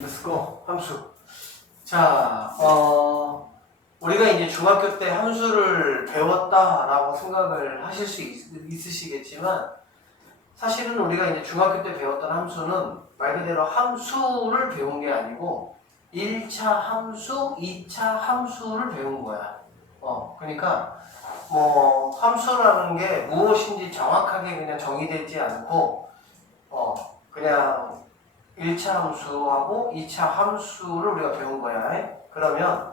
렛츠고 함수. 자, 우리가 이제 중학교 때 함수를 배웠다라고 생각을 하실 수 있으시겠지만 사실은 우리가 이제 중학교 때 배웠던 함수는 말 그대로 함수를 배운 게 아니고 1차 함수, 2차 함수를 배운 거야. 그러니까 뭐 함수라는 게 무엇인지 정확하게 그냥 정의되지 않고 그냥 1차 함수하고 2차 함수를 우리가 배운 거야. 그러면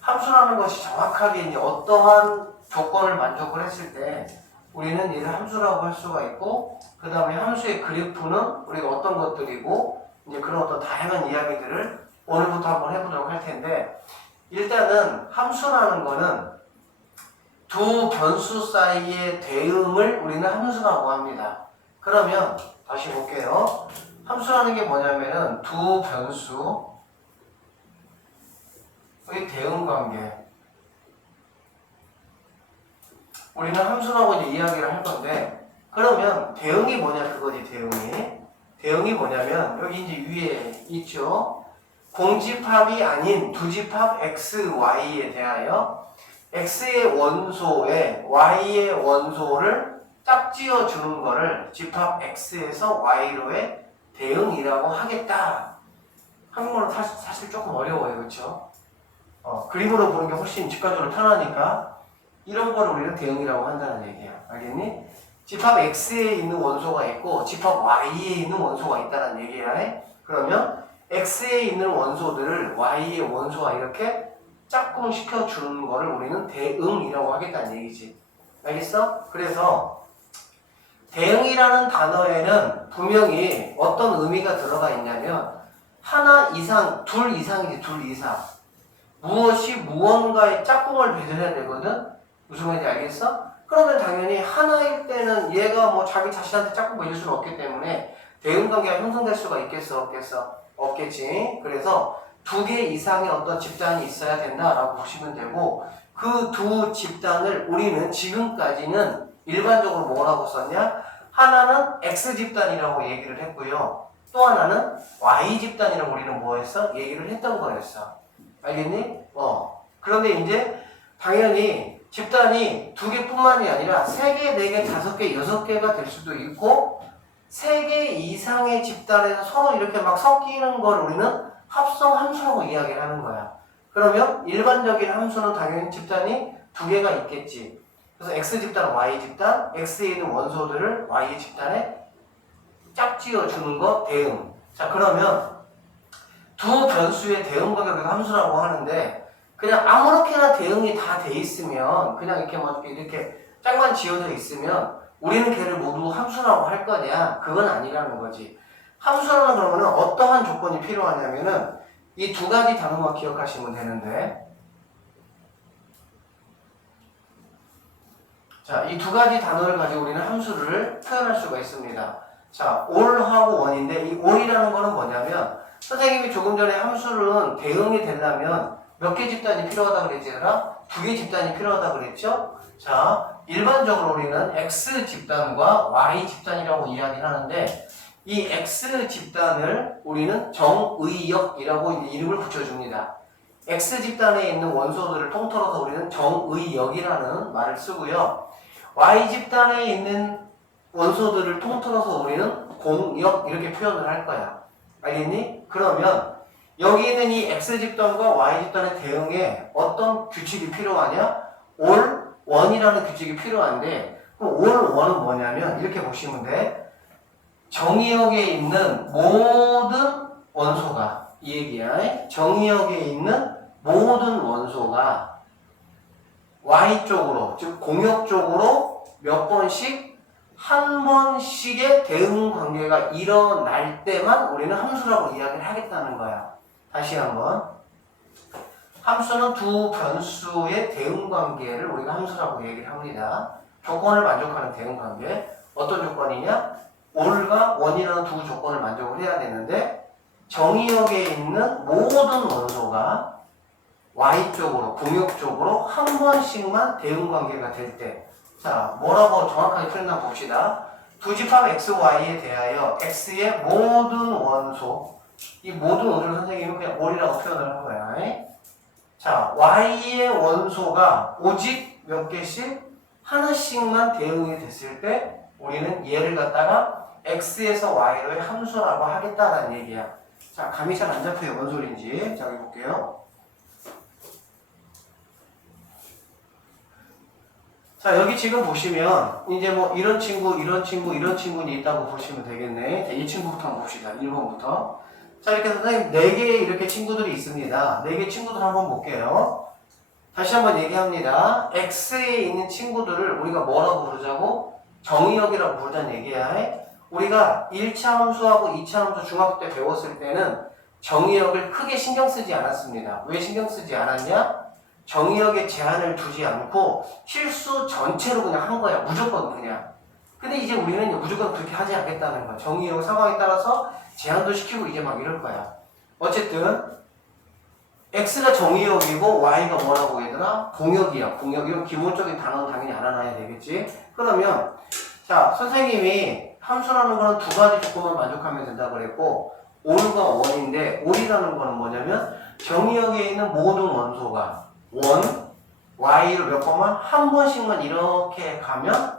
함수라는 것이 정확하게 이제 어떠한 조건을 만족을 했을 때 우리는 얘를 함수라고 할 수가 있고, 그 다음에 함수의 그래프는 우리가 어떤 것들이고, 이제 그런 어떤 다양한 이야기들을 오늘부터 한번 해보도록 할 텐데, 일단은 함수라는 거는 두 변수 사이의 대응을 우리는 함수라고 합니다. 그러면 다시 볼게요. 함수라는 게 뭐냐면은 두 변수의 대응 관계. 우리는 함수라고 이제 이야기를 할 건데, 그러면 대응이 뭐냐 그거지. 대응이 뭐냐면 여기 이제 위에 있죠. 공집합이 아닌 두집합 x, y에 대하여 x의 원소에 y의 원소를 짝지어 주는 거를 집합 x에서 y로의 대응이라고 하겠다. 한국말은 사실 조금 어려워요. 그렇죠? 그림으로 보는 게 훨씬 직관적으로 편하니까 이런 거를 우리는 대응이라고 한다는 얘기야. 알겠니? 집합 x에 있는 원소가 있고 집합 y에 있는 원소가 있다는 얘기야. 그러면 x에 있는 원소들을 y의 원소와 이렇게 짝꿍시켜 주는 거를 우리는 대응이라고 하겠다는 얘기지. 알겠어? 그래서 대응이라는 단어에는 분명히 어떤 의미가 들어가 있냐면 하나 이상, 둘 이상이지. 둘 이상. 무엇이 무언가의 짝꿍을 맺어야 되거든? 무슨 말인지 알겠어? 그러면 당연히 하나일 때는 얘가 뭐 자기 자신한테 짝꿍 맺을 수는 없기 때문에 대응관계가 형성될 수가 있겠어? 없겠어? 없겠지. 그래서 두 개 이상의 어떤 집단이 있어야 된다라고 보시면 되고, 그 두 집단을 우리는 지금까지는 일반적으로 뭐라고 썼냐? 하나는 X집단이라고 얘기를 했고요. 또 하나는 Y집단이라고 우리는 뭐 했어? 얘기를 했던 거였어. 알겠니? 그런데 이제 당연히 집단이 두 개뿐만이 아니라 세 개, 네 개, 다섯 개, 여섯 개가 될 수도 있고, 세 개 이상의 집단에서 서로 이렇게 막 섞이는 걸 우리는 합성 함수라고 이야기를 하는 거야. 그러면 일반적인 함수는 당연히 집단이 두 개가 있겠지. 그래서 X집단, Y집단, X에 있는 원소들을 Y의 집단에 짝지어 주는 거 대응. 자, 그러면 두 변수의 대응 관계를 함수라고 하는데, 그냥 아무렇게나 대응이 다 돼 있으면, 그냥 이렇게 뭐 이렇게 짝만 지어져 있으면 우리는 걔를 모두 함수라고 할 거냐? 그건 아니라는 거지. 함수라는 그러면은 어떠한 조건이 필요하냐면은 이 두 가지 단어만 기억하시면 되는데, 자, 이 두 가지 단어를 가지고 우리는 함수를 표현할 수가 있습니다. 자, all하고 one인데 이 all이라는 거는 뭐냐면 선생님이 조금 전에 함수는 대응이 되려면 몇 개 집단이 필요하다 그랬잖아? 두 개 집단이 필요하다 그랬죠? 자, 일반적으로 우리는 X 집단과 Y 집단이라고 이야기를 하는데 이 X 집단을 우리는 정의역이라고 이름을 붙여줍니다. X 집단에 있는 원소들을 통틀어서 우리는 정의역이라는 말을 쓰고요. Y 집단에 있는 원소들을 통틀어서 우리는 공역 이렇게 표현을 할 거야. 알겠니? 그러면 여기 있는 이 X집단과 Y집단의 대응에 어떤 규칙이 필요하냐? all one이라는 규칙이 필요한데, 그럼 all one은 뭐냐면 이렇게 보시면 돼. 정의역에 있는 모든 원소가, 이 얘기야. 정의역에 있는 모든 원소가 Y쪽으로, 즉 공역 쪽으로 몇 번씩 한 번씩의 대응 관계가 일어날 때만 우리는 함수라고 이야기를 하겠다는 거야. 다시 한번. 함수는 두 변수의 대응 관계를 우리가 함수라고 얘기를 합니다. 조건을 만족하는 대응 관계. 어떤 조건이냐? all과 one이라는 두 조건을 만족을 해야 되는데, 정의역에 있는 모든 원소가 Y쪽으로, 공역 쪽으로 한 번씩만 대응 관계가 될 때, 자, 뭐라고 정확하게 표현나 봅시다. 두 집합 x, y에 대하여 x의 모든 원소, 이 모든 원소를 선생님은 그냥 올이라고 표현을 한 거야. 자, y의 원소가 오직 몇 개씩 하나씩만 대응이 됐을 때 우리는 얘를 갖다가 x에서 y로의 함수라고 하겠다라는 얘기야. 자, 감이 잘 안 잡혀요. 뭔 소리인지. 자, 여기 볼게요. 자, 여기 지금 보시면 이제 뭐 이런 친구, 이런 친구, 이런 친구는 있다고 보시면 되겠네. 자, 이 친구부터 한번 봅시다. 1번부터. 자, 이렇게 선생님 4개의 이렇게 친구들이 있습니다. 4개 친구들 한번 볼게요. 다시 한번 얘기합니다. X에 있는 친구들을 우리가 뭐라고 부르자고? 정의역이라고 부르자는 얘기야. 우리가 1차 함수하고 2차 함수 중학교 때 배웠을 때는 정의역을 크게 신경 쓰지 않았습니다. 왜 신경 쓰지 않았냐? 정의역에 제한을 두지 않고 실수 전체로 그냥 한 거야. 무조건 그냥. 근데 이제 우리는 무조건 그렇게 하지 않겠다는 거야. 정의역 상황에 따라서 제한도 시키고 이제 막 이럴 거야. 어쨌든 X가 정의역이고 Y가 뭐라고 얘들아? 공역이야. 공역. 이런 기본적인 단어는 당연히 알아놔야 되겠지. 그러면 자, 선생님이 함수라는 거는 2가지 조건만 만족하면 된다 그랬고 올과 원인데 올이라는 거는 뭐냐면 정의역에 있는 모든 원소가 원, y를 몇 번만 한 번씩만 이렇게 가면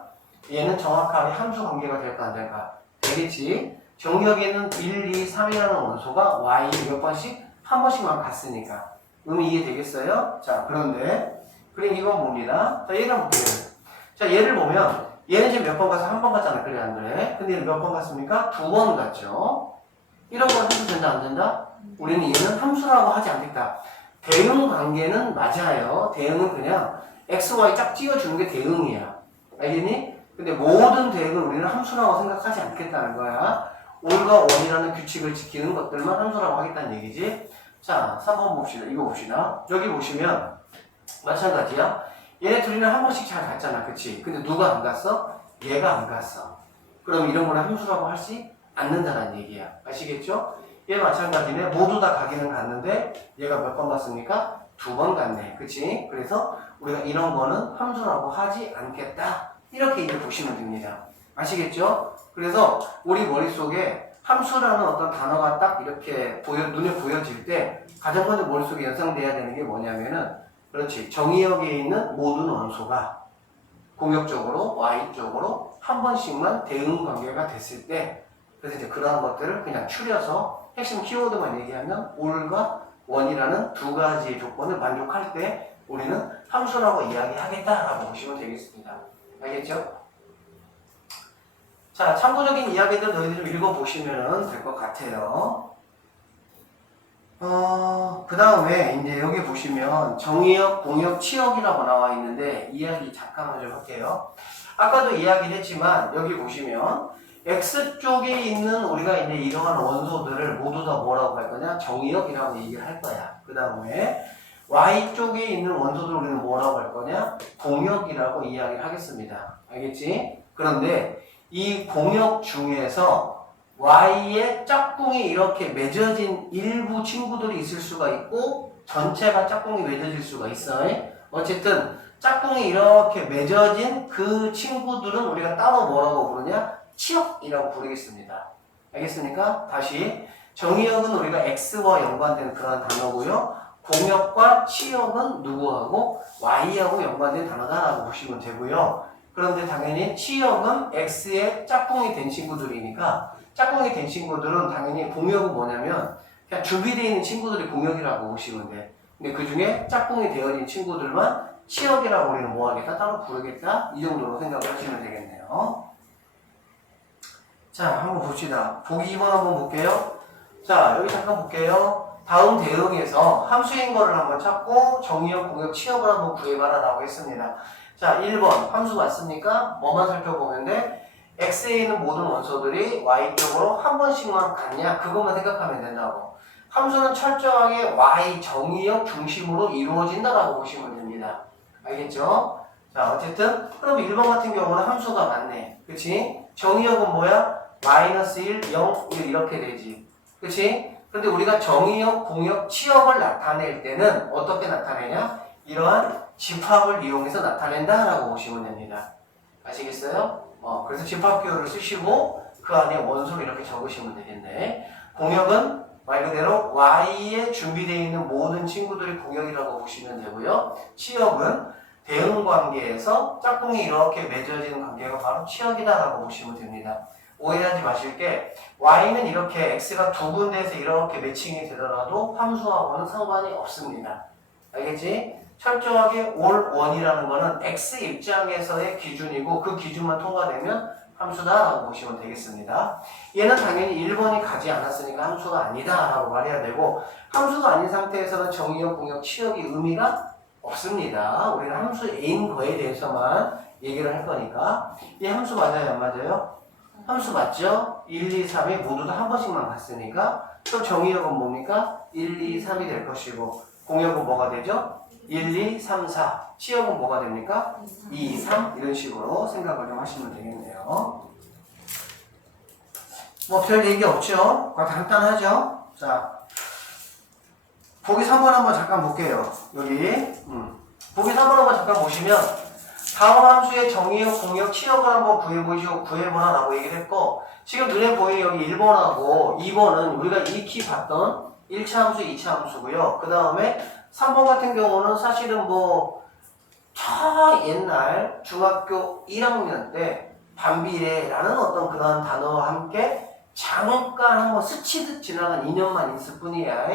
얘는 정확하게 함수 관계가 될까 안 될까? 되겠지. 정의역에는 1, 2, 3이라는 원소가 y 몇 번씩 한 번씩만 갔으니까. 이해되겠어요? 자, 그런데 그럼 이건 뭡니다. 자, 얘를 한번 볼게요. 자, 얘를 보면 얘는 지금 몇 번 가서 한 번 갔잖아. 그래 안 그래? 근데 얘는 몇 번 갔습니까? 2번 갔죠. 이런 건 함수 된다 안 된다? 우리는 얘는 함수라고 하지 않겠다. 대응 관계는 맞아요. 대응은 그냥 x, y 쫙 띄워주는 게 대응이야. 알겠니? 근데 모든 대응을 우리는 함수라고 생각하지 않겠다는 거야. 올과 원이라는 규칙을 지키는 것들만 함수라고 하겠다는 얘기지. 자, 3번 봅시다. 이거 봅시다. 여기 보시면 마찬가지야. 얘네 둘이는 한 번씩 잘 갔잖아. 그치? 근데 누가 안 갔어? 얘가 안 갔어. 그럼 이런 거는 함수라고 할 수 않는다는 얘기야. 아시겠죠? 얘 마찬가지네. 모두 다 가기는 갔는데 얘가 몇 번 갔습니까? 2번 갔네. 그치? 그래서 우리가 이런 거는 함수라고 하지 않겠다. 이렇게 이제 보시면 됩니다. 아시겠죠? 그래서 우리 머릿속에 함수라는 어떤 단어가 딱 이렇게 눈에 보여질 때 가장 먼저 머릿속에 연상돼야 되는 게 뭐냐면은 그렇지. 정의역에 있는 모든 원소가 공역적으로 Y쪽으로 한 번씩만 대응 관계가 됐을 때 그래서 이제 그러한 것들을 그냥 추려서 핵심 키워드만 얘기하면 올과 원이라는 2가지의 조건을 만족할 때 우리는 함수라고 이야기하겠다라고 보시면 되겠습니다. 알겠죠? 자, 참고적인 이야기들 너희들 좀 읽어보시면 될 것 같아요. 그 다음에 이제 여기 보시면 정의역, 공역, 치역이라고 나와 있는데 이야기 잠깐만 좀 할게요. 아까도 이야기를 했지만 여기 보시면 X쪽에 있는 우리가 이제 이러한 원소들을 모두 다 뭐라고 할 거냐? 정의역이라고 얘기를 할 거야. 그 다음에 Y쪽에 있는 원소들을 우리는 뭐라고 할 거냐? 공역이라고 이야기를 하겠습니다. 알겠지? 그런데 이 공역 중에서 Y의 짝꿍이 이렇게 맺어진 일부 친구들이 있을 수가 있고 전체가 짝꿍이 맺어질 수가 있어. 어쨌든 짝꿍이 이렇게 맺어진 그 친구들은 우리가 따로 뭐라고 부르냐? 치역이라고 부르겠습니다. 알겠습니까? 다시 정의역은 우리가 X와 연관된 그런 단어고요. 공역과 치역은 누구하고? Y하고 연관된 단어다라고 보시면 되고요. 그런데 당연히 치역은 X의 짝꿍이 된 친구들이니까 짝꿍이 된 친구들은 당연히 공역은 뭐냐면 그냥 준비되어 있는 친구들이 공역이라고 보시면 돼. 근데 그 중에 짝꿍이 되어진 친구들만 치역이라고 우리는 뭐 하겠다? 따로 부르겠다? 이 정도로 생각을 하시면 되겠네요. 자, 한번 봅시다. 보기 2번 한번 볼게요. 자, 여기 잠깐 볼게요. 다음 대응에서 함수인 거를 한번 찾고 정의역, 공역, 치역을 한번 구해봐라 라고 했습니다. 자, 1번 함수 맞습니까? 뭐만 살펴보면 돼? X에 있는 모든 원소들이 Y쪽으로 한 번씩만 갔냐? 그것만 생각하면 된다고. 함수는 철저하게 Y 정의역 중심으로 이루어진다라고 보시면 됩니다. 알겠죠? 자, 어쨌든 그럼 1번 같은 경우는 함수가 맞네. 그치? 정의역은 뭐야? 마이너스 1, 0, 1 이렇게 되지. 그치? 근데 우리가 정의역, 공역, 치역을 나타낼 때는 어떻게 나타내냐? 이러한 집합을 이용해서 나타낸다라고 보시면 됩니다. 아시겠어요? 그래서 집합기호를 쓰시고 그 안에 원소를 이렇게 적으시면 되겠네. 공역은 말 그대로 Y에 준비되어 있는 모든 친구들이 공역이라고 보시면 되고요. 치역은 대응 관계에서 짝꿍이 이렇게 맺어지는 관계가 바로 치역이다라고 보시면 됩니다. 오해하지 마실 게 Y는 이렇게 X가 두 군데에서 이렇게 매칭이 되더라도 함수하고는 상관이 없습니다. 알겠지? 철저하게 all one이라는 거는 X 입장에서의 기준이고 그 기준만 통과되면 함수다라고 보시면 되겠습니다. 얘는 당연히 1번이 가지 않았으니까 함수가 아니다라고 말해야 되고 함수가 아닌 상태에서는 정의역, 공역, 치역이 의미가 없습니다. 우리는 함수인 거에 대해서만 얘기를 할 거니까 이 함수 맞아요? 안 맞아요? 함수 맞죠? 1, 2, 3이 모두 다 한 번씩만 봤으니까 그럼 정의역은 뭡니까? 1, 2, 3이 될 것이고 공역은 뭐가 되죠? 1, 2, 3, 4 치역은 뭐가 됩니까? 2, 3 이런 식으로 생각을 좀 하시면 되겠네요. 뭐 별 얘기 없죠? 간단하죠? 자, 보기 3번 한번 잠깐 볼게요. 여기 보기 3번 한번 잠깐 보시면 다음 함수의 정의역, 공역, 치역을 한번 구해보라 라고 얘기를 했고 지금 눈에 보이는 여기 1번하고 2번은 우리가 익히 봤던 1차 함수, 2차 함수고요. 그 다음에 3번 같은 경우는 사실은 뭐 옛날 중학교 1학년 때 반비례라는 어떤 그런 단어와 함께 잠깐 한번 스치듯 지나간 2년만 있을 뿐이야.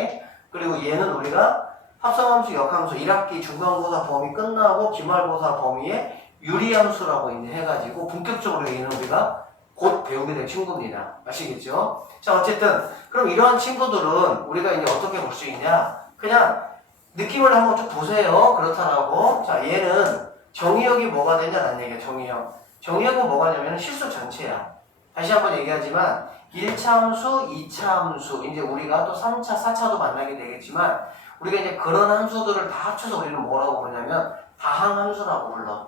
그리고 얘는 우리가 합성함수, 역함수 1학기 중간고사 범위 끝나고 기말고사 범위에 유리함수라고 이제 해가지고 본격적으로 얘는 우리가 곧 배우게 될 친구입니다. 아시겠죠? 자, 어쨌든 그럼 이러한 친구들은 우리가 이제 어떻게 볼 수 있냐? 그냥 느낌을 한번 쭉 보세요. 그렇다라고. 자, 얘는 정의역이 뭐가 되냐는 얘기야. 정의역은 뭐가 되냐면 실수 전체야. 다시 한번 얘기하지만 1차 함수, 2차 함수, 이제 우리가 또 3차, 4차도 만나게 되겠지만 우리가 이제 그런 함수들을 다 합쳐서 우리는 뭐라고 부르냐면 다항함수라고 불러.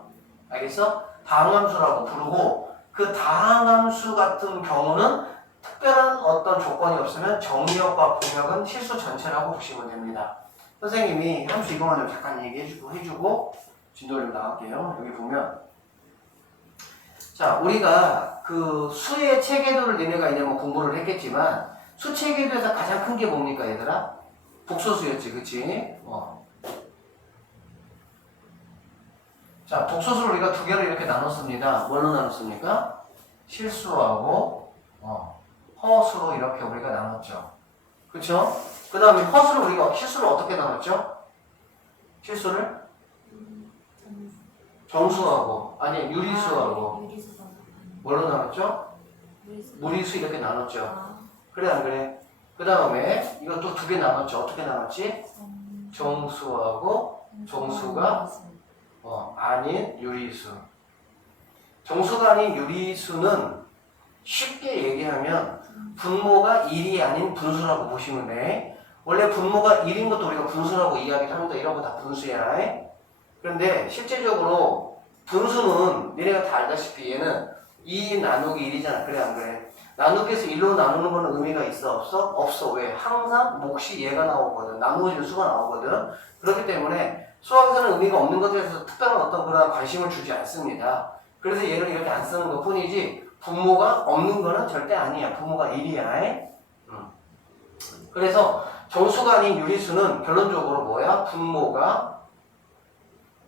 알겠어? 다항함수라고 부르고 그 다항함수 같은 경우는 특별한 어떤 조건이 없으면 정의역과 공역은 실수 전체라고 보시면 됩니다. 선생님이 함수 이거만 좀 잠깐 해주고 진도를 나갈게요. 여기 보면 자, 우리가 그 수의 체계도를 너네가 이제 뭐 공부를 했겠지만 수 체계도에서 가장 큰 게 뭡니까 얘들아? 복소수였지, 그치? 자, 복소수를 우리가 두 개로 이렇게 나눴습니다. 뭘로 나눴습니까? 실수하고 허수로 이렇게 우리가 나눴죠. 그쵸? 그 다음에 허수를 우리가 실수를 어떻게 나눴죠? 실수를? 정수하고 아니 유리수하고 뭘로 나눴죠? 무리수 이렇게 나눴죠. 그래 안 그래? 그 다음에 이것도 두 개 나눴죠. 어떻게 나눴지? 정수하고 정수가 아닌 유리수. 정수가 아닌 유리수는 쉽게 얘기하면 분모가 1이 아닌 분수라고 보시면 돼. 원래 분모가 1인 것도 우리가 분수라고 이야기를 합니다. 이런 거 다 분수야. 그런데 실제적으로 분수는 너네가 다 알다시피 얘는 2 나누기 1이잖아. 그래 안 그래? 나누기에서 1로 나누는 거는 의미가 있어? 없어? 없어. 왜? 항상 몫이 얘가 나오거든. 나누어지는 수가 나오거든. 그렇기 때문에 수학에서는 의미가 없는 것들에 대해서 특별한 어떤 그런 관심을 주지 않습니다. 그래서 얘를 이렇게 안 쓰는 것 뿐이지 분모가 없는 거는 절대 아니야. 분모가 1이야. 그래서 정수가 아닌 유리수는 결론적으로 뭐야? 분모가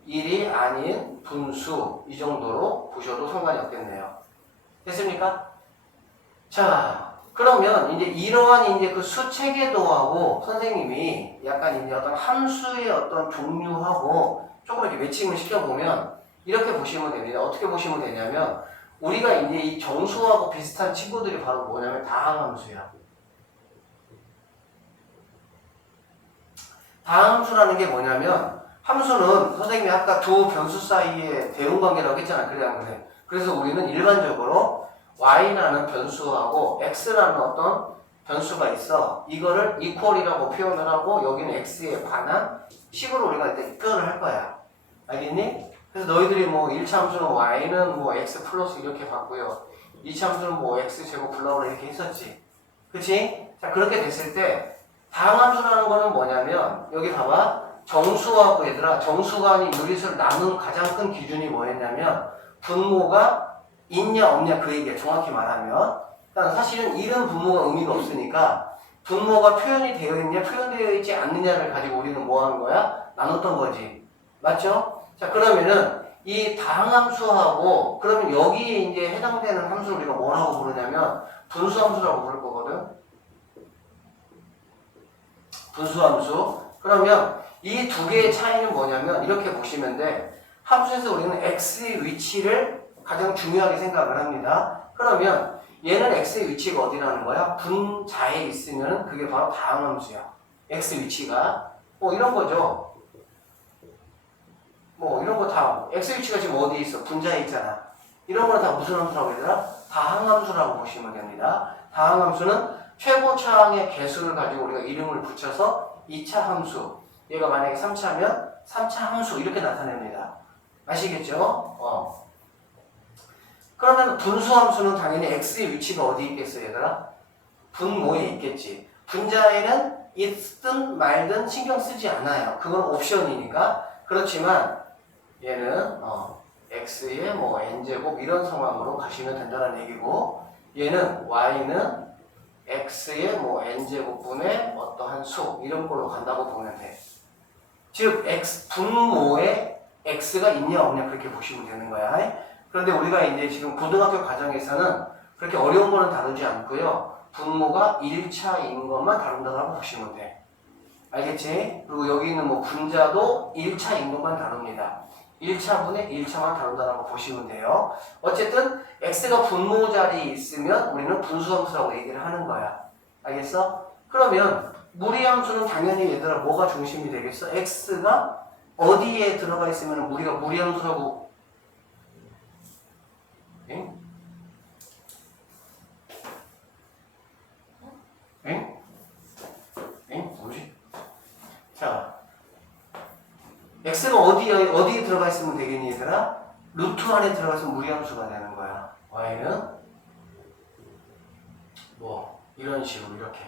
1이 아닌 분수 이 정도로 보셔도 상관이 없겠네요. 됐습니까? 자, 그러면 이제 이러한 이제 그 수체계도하고 선생님이 약간 이제 어떤 함수의 어떤 종류하고 조금 이렇게 매칭을 시켜보면 이렇게 보시면 됩니다. 어떻게 보시면 되냐면 우리가 이제 이 정수하고 비슷한 친구들이 바로 뭐냐면 다항함수야. 다항함수라는 게 뭐냐면 함수는 선생님이 아까 두 변수 사이의 대응관계라고 했잖아. 그래 안 그래? 그래서 우리는 일반적으로 y라는 변수하고 x라는 어떤 변수가 있어. 이거를 equal이라고 표현을 하고 여기는 x에 관한 식으로 우리가 일단 표현을 할 거야. 알겠니? 그래서 너희들이 뭐 1차 함수는 y는 뭐 x 플러스 이렇게 봤고요. 2차 함수는 뭐 x 제곱 블라블라 이렇게 했었지. 그치? 자, 그렇게 됐을 때 다항함수라는 거는 뭐냐면 여기 봐봐. 정수하고 얘들아 정수가 아닌 유리수를 나눈 가장 큰 기준이 뭐였냐면 분모가 있냐 없냐 그 얘기야. 정확히 말하면 사실은 이런 분모가 의미가 없으니까 분모가 표현이 되어 있냐, 표현되어 있지 않느냐를 가지고 우리는 뭐 하는 거야? 나눴던 거지. 맞죠? 자, 그러면은 이 다항함수하고, 그러면 여기에 이제 해당되는 함수를 우리가 뭐라고 부르냐면 분수함수라고 부를 거거든. 분수함수. 그러면 이 두 개의 차이는 뭐냐면 이렇게 보시면 돼. 함수에서 우리는 x의 위치를 가장 중요하게 생각을 합니다. 그러면 얘는 x의 위치가 어디라는 거야? 분자에 있으면 그게 바로 다항함수야. x 위치가. 뭐 이런 거죠. 뭐 이런 거 다 x 위치가 지금 어디에 있어? 분자에 있잖아. 이런 거는 다 무슨 함수라고 얘들아? 다항함수라고 보시면 됩니다. 다항함수는 최고차항의 개수를 가지고 우리가 이름을 붙여서 2차 함수, 얘가 만약에 3차면 3차 함수 이렇게 나타냅니다. 아시겠죠? 그러면 분수함수는 당연히 x의 위치가 어디 있겠어요, 얘들아? 분모에 있겠지. 분자에는 있든 말든 신경 쓰지 않아요. 그건 옵션이니까. 그렇지만 얘는 x의 뭐 n제곱 이런 상황으로 가시면 된다는 얘기고, 얘는 y는 x의 뭐 n제곱분의 어떠한 수 이런 걸로 간다고 보면 돼. 즉 분모에 x가 있냐 없냐 그렇게 보시면 되는 거야. 그런데 우리가 이제 지금 고등학교 과정에서는 그렇게 어려운 거는 다루지 않고요. 분모가 1차인 것만 다룬다고 보시면 돼. 알겠지? 그리고 여기 있는 뭐 분자도 1차인 것만 다룹니다. 1차분의 1차만 다룬다고 보시면 돼요. 어쨌든 x가 분모 자리에 있으면 우리는 분수함수라고 얘기를 하는 거야. 알겠어? 그러면 무리함수는 당연히 얘들아 뭐가 중심이 되겠어? x가 어디에 들어가 있으면 우리가 무리함수라고. 엥? 엥? 엥? 뭐지? 자, x가 어디에 들어가 있으면 되겠니 얘들아? 루트 안에 들어가 있으면 무리함수가 되는 거야. y는 뭐 이런 식으로 이렇게.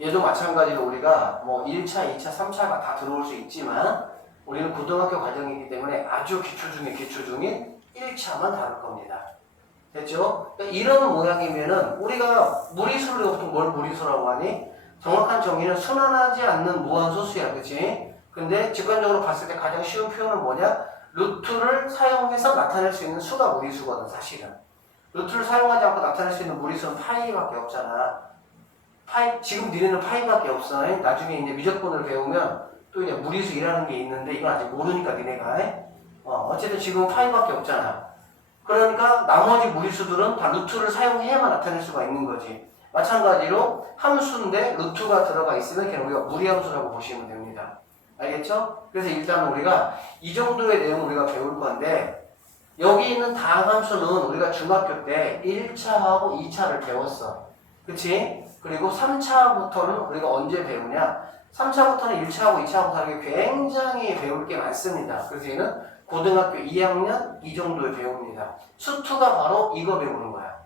얘도 마찬가지로 우리가 뭐 1차, 2차, 3차가 다 들어올 수 있지만 우리는 고등학교 과정이기 때문에 아주 기초 중에 기초 중인 1차만 다룰 겁니다. 됐죠? 그러니까 이런 모양이면은 우리가 무리수를 보통 뭘 무리수라고 하니? 정확한 정의는 순환하지 않는 무한소수야. 그치? 근데 직관적으로 봤을 때 가장 쉬운 표현은 뭐냐? 루트를 사용해서 나타낼 수 있는 수가 무리수거든, 사실은. 루트를 사용하지 않고 나타낼 수 있는 무리수는 파이밖에 없잖아. 지금 니네는 파이밖에 없어. 나중에 이제 미적분을 배우면 또 이제 무리수라는 게 있는데 이건 아직 모르니까 니네가. 어쨌든 지금 파이밖에 없잖아. 그러니까 나머지 무리수들은 다 루트를 사용해야만 나타낼 수가 있는 거지. 마찬가지로 함수인데 루트가 들어가 있으면 걔는 우리가 무리함수라고 보시면 됩니다. 알겠죠? 그래서 일단 우리가 이 정도의 내용을 우리가 배울 건데, 여기 있는 다항함수는 우리가 중학교 때 1차하고 2차를 배웠어. 그치? 그리고 3차부터는 우리가 언제 배우냐? 3차부터는 1차하고 2차하고 다르게 굉장히 배울 게 많습니다. 그래서 얘는 고등학교 2학년 이 정도에 배웁니다. 수투가 바로 이거 배우는 거야.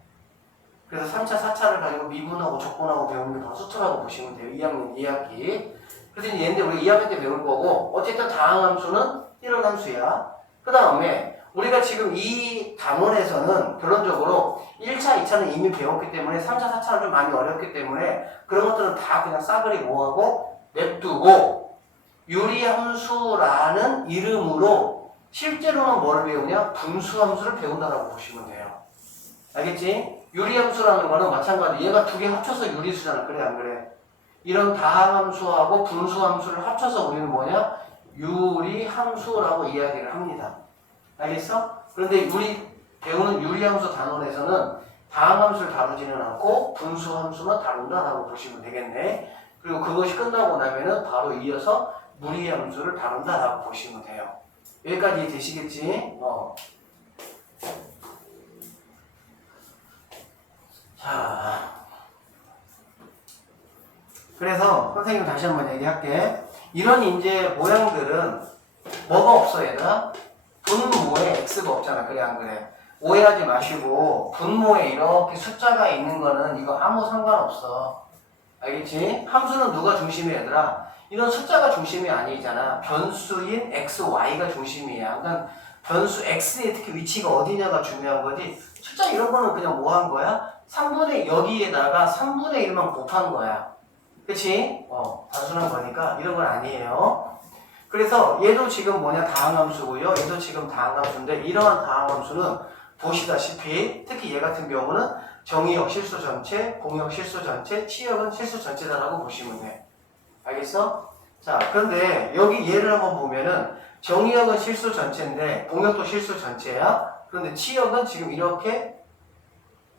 그래서 3차, 4차를 가지고 미분하고 적분하고 배우는 게 바로 수투라고 보시면 돼요. 2학년 2학기. 그래서 얘네들 우리 2학년 때 배울 거고, 어쨌든 다항함수는 이런 함수야. 그 다음에 우리가 지금 이 단원에서는 결론적으로 1차, 2차는 이미 배웠기 때문에 3차, 4차는 좀 많이 어렵기 때문에 그런 것들은 다 그냥 싸그리 뭐하고 냅두고, 유리함수라는 이름으로 실제로는 뭘 배우냐? 분수함수를 배운다라고 보시면 돼요. 알겠지? 유리함수라는 거는 마찬가지. 얘가 두 개 합쳐서 유리수잖아. 그래 안 그래? 이런 다항함수하고 분수함수를 합쳐서 우리는 뭐냐? 유리함수라고 이야기를 합니다. 알겠어? 그런데 우리 배우는 유리함수 단원에서는 다항함수를 다루지는 않고 분수함수만 다룬다라고 보시면 되겠네. 그리고 그것이 끝나고 나면은 바로 이어서 무리함수를 다룬다라고 보시면 돼요. 여기까지 되시겠지? 자, 그래서 선생님 다시 한번 얘기할게. 이런 이제 모양들은 뭐가 없어 얘들아? 분모에 x가 없잖아. 그래 안 그래? 오해하지 마시고 분모에 이렇게 숫자가 있는 거는 이거 아무 상관없어. 알겠지? 함수는 누가 중심이야 얘들아? 이런 숫자가 중심이 아니잖아. 변수인 x, y가 중심이야. 그러니까 변수 x의 특히 위치가 어디냐가 중요한 거지. 숫자 이런 거는 그냥 뭐 한 거야? 3분의 여기에다가 3분의 1만 곱한 거야. 그치? 단순한 거니까 이런 건 아니에요. 그래서 얘도 지금 뭐냐 다항함수고요. 얘도 지금 다항함수인데 이러한 다항함수는 보시다시피 특히 얘 같은 경우는 정의역 실수 전체, 공역 실수 전체, 치역은 실수 전체다라고 보시면 돼. 알겠어? 자, 그런데 여기 얘를 한번 보면은 정의역은 실수 전체인데 공역도 실수 전체야. 그런데 치역은 지금 이렇게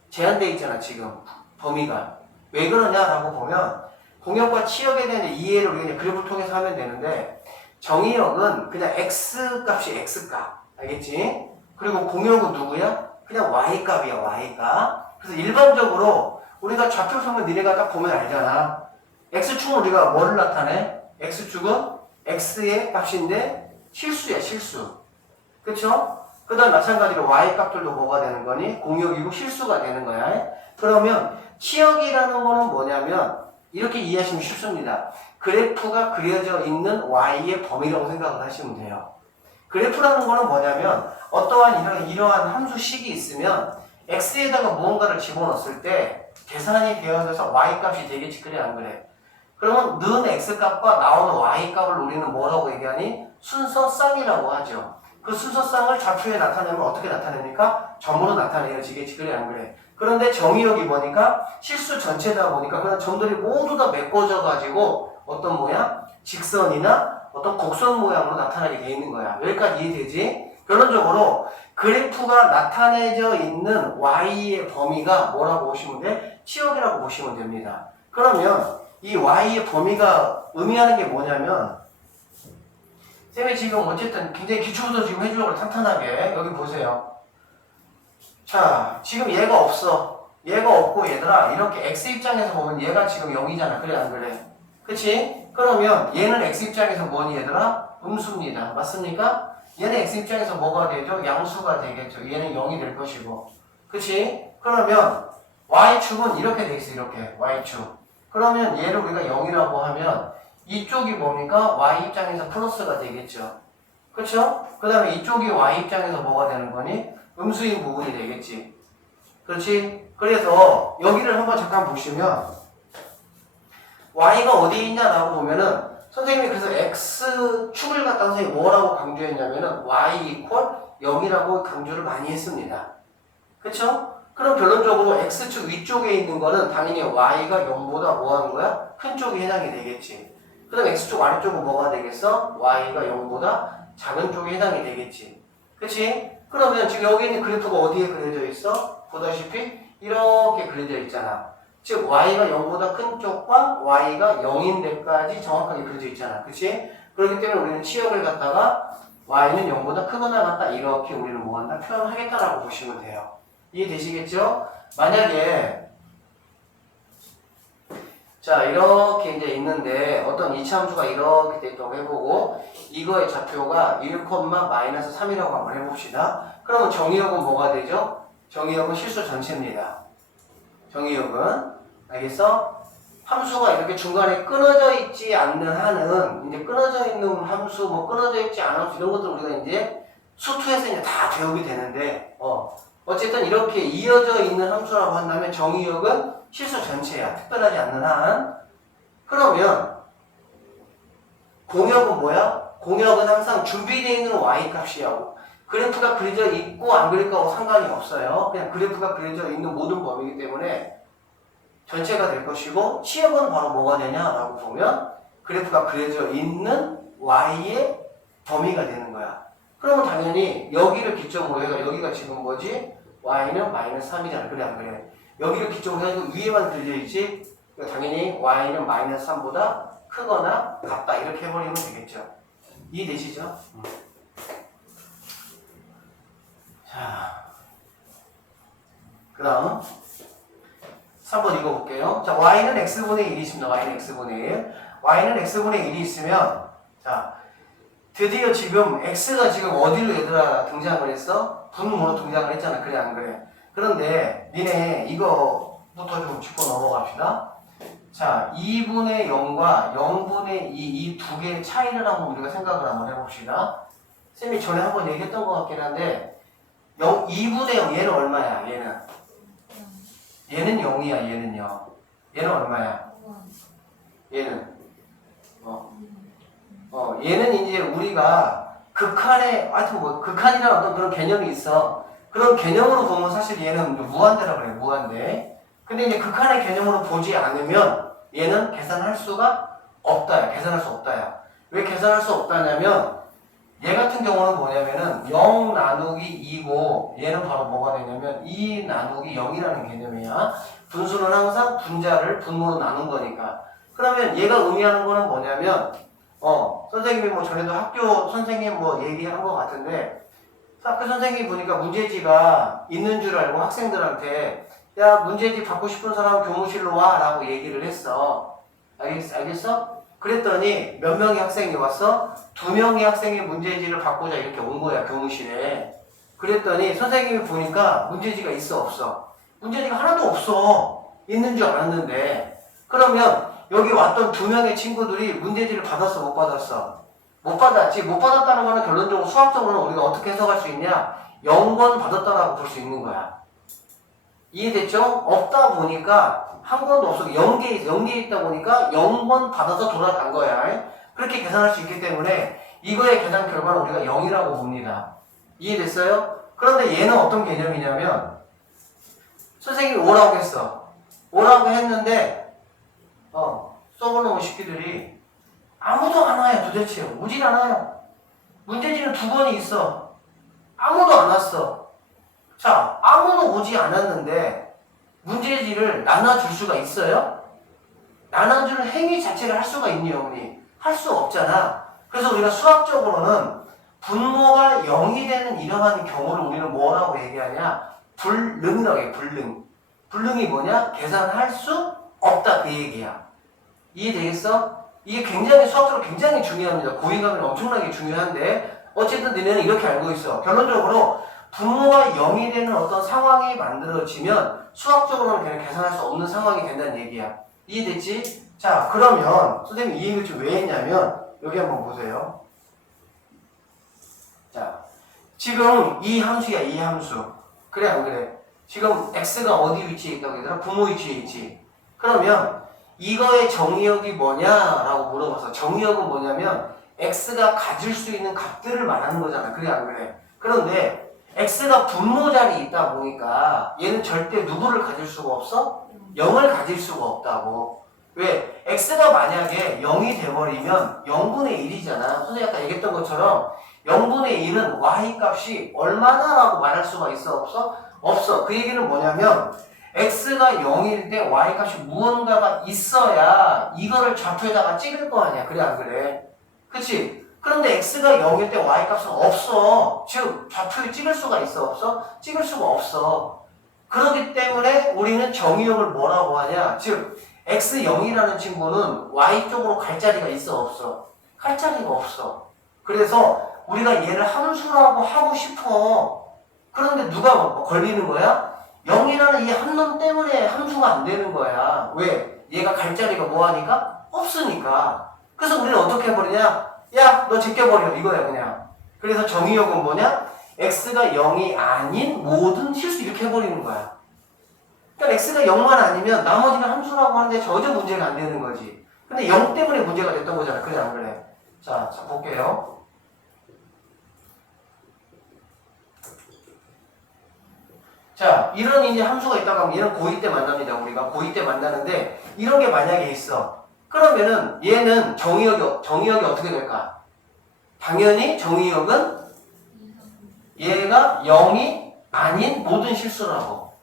제한되어 있잖아, 지금 범위가. 왜 그러냐라고 보면 공역과 치역에 대한 이해를 우리가 그래프를 통해서 하면 되는데 정의역은 그냥 x 값이 x 값. 알겠지? 그리고 공역은 누구야? 그냥 y 값이야, y 값. 그래서 일반적으로 우리가 좌표 선물 니네가 딱 보면 알잖아. x축은 우리가 뭐를 나타내? x축은 x의 값인데 실수야, 실수. 그쵸? 그 다음 마찬가지로 y 값들도 뭐가 되는 거니? 공역이고 실수가 되는 거야. 그러면 치역이라는 거는 뭐냐면 이렇게 이해하시면 쉽습니다. 그래프가 그려져 있는 y의 범위라고 생각을 하시면 돼요. 그래프라는 거는 뭐냐면 어떠한 이러한 함수식이 있으면 x에다가 무언가를 집어넣었을 때 계산이 되어져서 y 값이 되겠지, 그래 안 그래? 그러면 는 x 값과 나오는 y 값을 우리는 뭐라고 얘기하니? 순서쌍이라고 하죠. 그 순서쌍을 좌표에 나타내면 어떻게 나타냅니까? 점으로 나타내어지겠지, 그래 안 그래? 그런데 정의역이 뭐니까? 실수 전체다 보니까 그런 점들이 모두 다 메꿔져 가지고 어떤 모양? 직선이나 어떤 곡선 모양으로 나타나게 돼 있는 거야. 여기까지 이해되지? 결론적으로 그래프가 나타내져 있는 y의 범위가 뭐라고 보시면 돼? 치역이라고 보시면 됩니다. 그러면 이 y의 범위가 의미하는 게 뭐냐면 쌤이 지금 어쨌든 굉장히 기초부터 지금 해주려고 탄탄하게 여기 보세요. 자, 지금 얘가 없어. 얘가 없고 얘들아 이렇게 x 입장에서 보면 얘가 지금 0이잖아. 그래 안 그래? 그치? 그러면 얘는 x 입장에서 뭐니 얘들아? 음수입니다. 맞습니까? 얘는 x 입장에서 뭐가 되죠? 양수가 되겠죠. 얘는 0이 될 것이고. 그치? 그러면 y축은 이렇게 돼 있어. 이렇게 y축. 그러면 얘를 우리가 0이라고 하면 이쪽이 뭡니까? y 입장에서 플러스가 되겠죠. 그쵸? 그 다음에 이쪽이 y 입장에서 뭐가 되는 거니? 음수인 부분이 되겠지. 그렇지? 그래서 여기를 한번 잠깐 보시면 y가 어디에 있냐라고 보면은 선생님이 그래서 x축을 갖다 선생님이 뭐라고 강조했냐면은 y 이퀄 0이라고 강조를 많이 했습니다. 그쵸? 그럼 결론적으로 x축 위쪽에 있는 거는 당연히 y가 0보다 뭐 하는 거야? 큰 쪽이 해당이 되겠지. 그 다음 x축 아래쪽은 뭐가 되겠어? y가 0보다 작은 쪽에 해당이 되겠지. 그치? 그러면 지금 여기 있는 그래프가 어디에 그려져 있어? 보다시피 이렇게 그려져 있잖아. 즉 y가 0보다 큰 쪽과 y가 0인 데까지 정확하게 그려져 있잖아. 그치? 그렇기 때문에 우리는 치역을 갖다가 y는 0보다 크거나 같다 이렇게 우리는 뭐한다? 표현하겠다라고 보시면 돼요. 이해되시겠죠? 만약에 자 이렇게 이제 있는데 어떤 이차함수가 이렇게 돼 있다고 해보고 이거의 좌표가 1,-3이라고 한번 해봅시다. 그러면 정의역은 뭐가 되죠? 정의역은 실수 전체입니다. 정의역은 알겠어? 함수가 이렇게 중간에 끊어져 있지 않는 한은 이제 끊어져 있는 함수 뭐 끊어져 있지 않은 함수 이런 것들 우리가 이제 수투에서 이제 다 배우게 되는데 어쨌든 이렇게 이어져 있는 함수라고 한다면 정의역은 실수 전체야. 특별하지 않는 한. 그러면 공역은 뭐야? 공역은 항상 준비되어 있는 y값이야. 그래프가 그려져 있고 안 그릴까하고 상관이 없어요. 그냥 그래프가 그려져 있는 모든 범위이기 때문에 전체가 될 것이고 치역은 바로 뭐가 되냐라고 보면 그래프가 그려져 있는 y의 범위가 되는 거야. 그러면 당연히 여기를 기점으로 해서 여기가 지금 뭐지? y는 -3이잖아. 그래 안 그래? 여기를 기점으로 해서 위에만 그려져있지 당연히 y는 -3보다 크거나 같다 이렇게 해버리면 되겠죠. 이해되시죠? 자, 그 다음 3번 읽어볼게요. 자, y는 x분의 1이 있습니다. y는 x분의 1. y는 x분의 1이 있으면 자 드디어 지금 x가 지금 어디로 얘들아 등장을 했어? 분모로 등장을 했잖아. 그래 안 그래? 그런데 니네 이거부터 좀 짚고 넘어갑시다. 자, 2분의 0과 0분의 2 이 두 개의 차이를 한번 우리가 생각을 한번 해봅시다. 쌤이 전에 한번 얘기했던 것 같긴 한데 2분의 0 얘는 얼마야? 얘는 얘는 0이야. 얘는요. 얘는 얼마야? 얘는 얘는 이제 우리가 극한의 하여튼 뭐 극한이라는 어떤 그런 개념이 있어. 그런 개념으로 보면 사실 얘는 무한대라고 그래. 무한대. 근데 이제 극한의 개념으로 보지 않으면 얘는 계산할 수가 없다야. 계산할 수 없다야. 왜 계산할 수 없다냐면 얘 같은 경우는 뭐냐면은 0 나누기 2고 얘는 바로 뭐가 되냐면 2 나누기 0이라는 개념이야. 분수는 항상 분자를 분모로 나눈 거니까. 그러면 얘가 의미하는 거는 뭐냐면 선생님이 뭐 전에도 학교 선생님 뭐 얘기한 것 같은데 학교 선생님이 보니까 문제지가 있는 줄 알고 학생들한테 야 문제지 받고 싶은 사람 교무실로 와 라고 얘기를 했어. 알겠어? 그랬더니 몇 명의 학생이 왔어? 2명의 학생이 문제지를 받고자 이렇게 온 거야 교무실에. 그랬더니 선생님이 보니까 문제지가 있어 없어? 문제지가 하나도 없어. 있는 줄 알았는데 그러면 여기 왔던 2명의 친구들이 문제지를 받았어 못 받았어? 못 받았지. 못 받았다는 거는 결론적으로 수학적으로는 우리가 어떻게 해석할 수 있냐? 0번 받았다라고 볼 수 있는 거야. 이해됐죠? 없다 보니까 한 번도 없어. 0개 있다 보니까 0번 받아서 돌아간 거야. 그렇게 계산할 수 있기 때문에 이거의 계산 결과는 우리가 0이라고 봅니다. 이해됐어요? 그런데 얘는 어떤 개념이냐면 선생님이 오라고 했어. 오라고 했는데 써보는 식기들이 아무도 안 와요. 도대체 오질 않아요. 문제지는 2번이 있어. 아무도 안 왔어. 자, 아무도 오지 않았는데 문제지를 나눠줄 수가 있어요? 나눠주는 행위 자체를 할 수가 있니 없니? 할 수 없잖아. 그래서 우리가 수학적으로는 분모가 0이 되는 이러한 경우를 우리는 뭐라고 얘기하냐? 불능이라고 해. 불능이 뭐냐? 계산할 수 없다 그 얘기야. 이해되겠어? 이게 굉장히 수학적으로 굉장히 중요합니다. 고의감이 엄청나게 중요한데 어쨌든 너네는 이렇게 알고 있어. 결론적으로 분모가 0이 되는 어떤 상황이 만들어지면 수학적으로는 그냥 계산할 수 없는 상황이 된다는 얘기야. 이해됐지? 자, 그러면 선생님이 이 얘기를 왜 했냐면 여기 한번 보세요. 자, 지금 이 함수야, 이 함수. 그래 안 그래? 지금 x가 어디 위치에 있다고 얘들아? 분모 위치에 있지. 그러면 이거의 정의역이 뭐냐라고 물어봐서 정의역은 뭐냐면 x가 가질 수 있는 값들을 말하는 거잖아. 그래 안 그래? 그런데 x가 분모 자리에 있다 보니까 얘는 절대 누구를 가질 수가 없어? 0을 가질 수가 없다고. 왜? x가 만약에 0이 돼버리면 0분의 1이잖아. 선생님 아까 얘기했던 것처럼 0분의 1은 y 값이 얼마나 라고 말할 수가 있어? 없어? 없어. 그 얘기는 뭐냐면 x가 0일 때 y 값이 무언가가 있어야 이거를 좌표에다가 찍을 거 아니야. 그래 안 그래? 그치? 그런데 x가 0일 때 y 값은 없어. 즉 좌표에 찍을 수가 있어? 없어? 찍을 수가 없어. 그렇기 때문에 우리는 정의역을 뭐라고 하냐? 즉 x0이라는 친구는 y 쪽으로 갈 자리가 있어? 없어? 갈 자리가 없어. 그래서 우리가 얘를 함수라고 하고 싶어. 그런데 누가 걸리는 거야? 0이라는 이 한 놈 때문에 함수가 안 되는 거야. 왜? 얘가 갈 자리가 뭐하니까? 없으니까. 그래서 우리는 어떻게 해버리냐? 야, 너 제껴버려. 이거야 그냥. 그래서 정의역은 뭐냐? x가 0이 아닌 모든 실수 이렇게 해버리는 거야. 그러니까 x가 0만 아니면 나머지는 함수라고 하는데 전혀 문제가 안 되는 거지. 근데 0 때문에 문제가 됐던 거잖아. 그래 안 그래? 자 볼게요. 자, 이런 이제 함수가 있다고 하면 얘는 고2 때 만납니다. 우리가 고2 때 만나는데 이런 게 만약에 있어. 그러면은 얘는 정의역이 어떻게 될까? 당연히 정의역은 얘가 0이 아닌 모든 실수라고.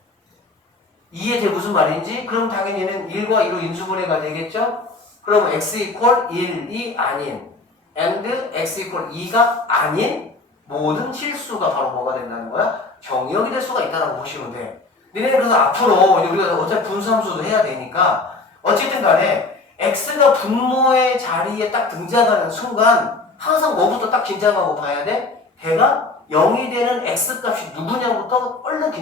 이해돼 무슨 말인지? 그럼 당연히 얘는 1과 2로 인수분해가 되겠죠? 그럼 x equal 1이 아닌 and x equal 2가 아닌 모든 실수가 바로 뭐가 된다는 거야? 정의역이 될 수가 있다고 보시면 돼. 너네는 그래서 앞으로 우리가 어차피 분수함수도 해야 되니까 어쨌든 간에 x가 분모의 자리에 딱 등장하는 순간 항상 뭐부터 딱 긴장하고 봐야 돼? 걔가 0이 되는 x값이 누구냐부터 얼른